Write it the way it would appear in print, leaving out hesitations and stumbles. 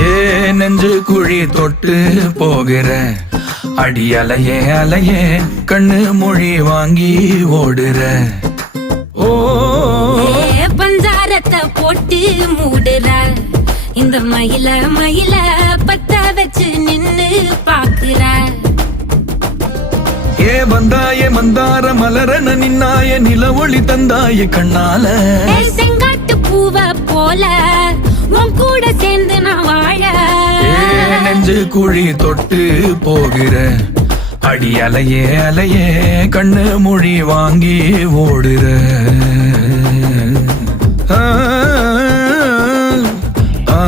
ஏ நெஞ்சு குழி தொட்டு போகிற அடி அலையே அலையே கண்ணு மொழி வாங்கி ஓடுற. ஓ பஞ்சாரத்தை போட்டு மூடுற இந்த மயில மயில பத்த வச்சு நின்னு பாக்குற. ஏ வந்தாய மந்தார மலரன நின்னாய நில ஒளி தந்தாய கண்ணால. செங்காட்டு பூவ போல உன் கூட சேர்ந்து நான் வாழ. நெஞ்சு குழி தொட்டு போகிற அடி அலையே அலையே கண்ணு மொழி வாங்கி ஓடுற. ஆ ஆ